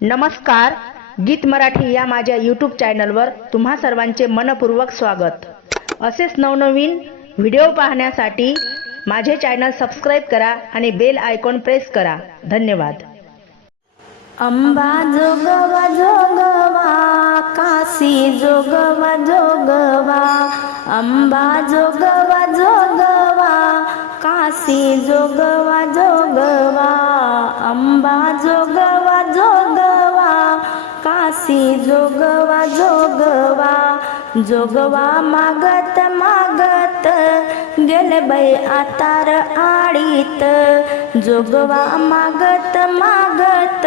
नमस्कार गीत मराठी या माझ्या यूट्यूब चॅनलवर तुम्हा सर्वांचे मनपूर्वक स्वागत. असेच नवनवीन व्हिडिओ पाहण्यासाठी माझे चॅनल सबस्क्राईब करा आणि बेल आयकॉन प्रेस करा. धन्यवाद. अंबा जोगवा जोगवा काशी जोगवा जोगवा. अंबा जोगवा जोगवा काशी जोगवा जोगवा. सी जोगवा जोगवा जोगवा मागत मागत. गेले बाई आतार आडीत. जोगवा मागत मागत.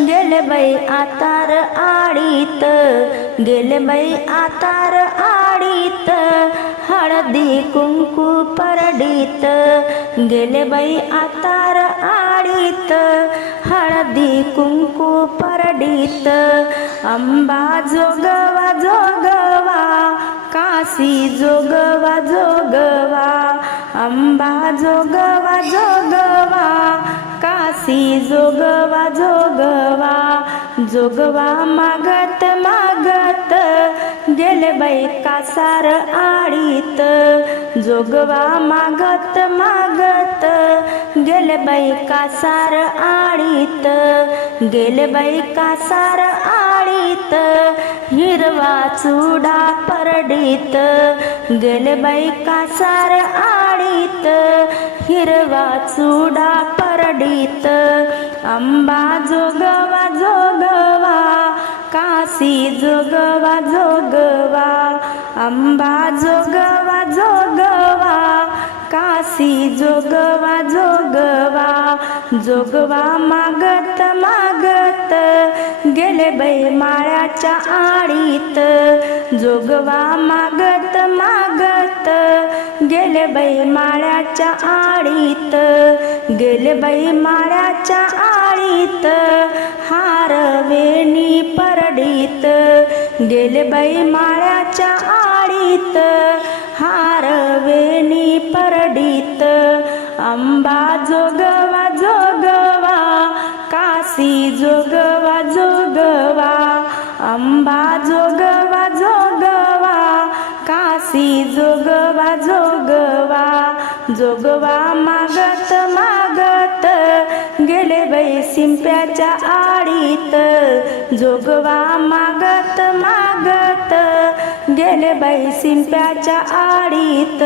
गेले बाई आतार आडीत. गेले बाई आतार आडीत. हळदी कुंकू परडीत. गेले बाई आतार आडीत. हळदी कुंकू परडीत अंबा जोगवा जोगवा काशी जोगवा जोगवा अंबा जोगवा जोगवा काशी जोगवा जोगवा जोगवा मागत बाई कासार आडीत जोगवा मागत मागत. गेले बाई कासार आळीत गेले बाई कासार आडीत. हिरवा चुडा परडीत गेले बाई कासार आळीत हिरवा चुडा परडीत अंबा जोगवा जोगवा जोगवा अंबा जोगवा जोगवा काशी जोगवा जोगवा जोगवा मागत मागत गेले बाई माळ्याच्या आळीत जोगवा मागत मागत गेले बाई माळ्याच्या आळीत गेले बाई माळ्याच्या आडीत हार वेणी परडीत गेले बाई माळ्याच्या आळीत हार वेणी परडीत अंबा जोगवा जोगवा काशी जोगवा जोगवा अंबा जोगवा जोगवा काशी जोगवा जोगवा जोगवा शिंप्याच्या आडीत जोगवा मागत मागत गेले बाई शिंप्याच्या आडीत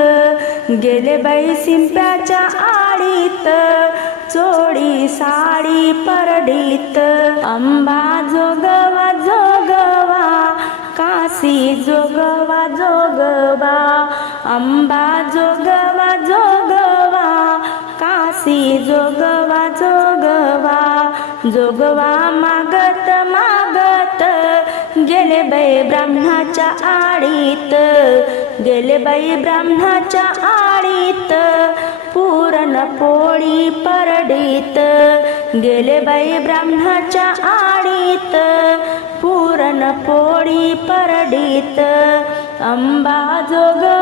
गेले बाई शिंप्याच्या आडीत चोडी साडी परडीत. अंबा जोगवा जोगवा काशी जोगवा जोगवा. अंबा जोगवा जोगवा काशी जोगवा जोगवा. जोगवा मागत मागत गेले बाई ब्राह्मणाच्या आडीत. गेले बाई ब्राह्मणाच्या आळीत पूरण पोळी परडीत. गेले बाई ब्राह्मणाच्या आळीत पूरण पोळी परडीत. अंबा जोगवा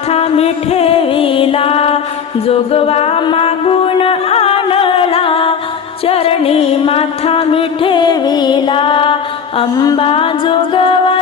चरणी माथा जोगवा मागून आणला. चरणी माथा मिठेविला अंबा जोगवा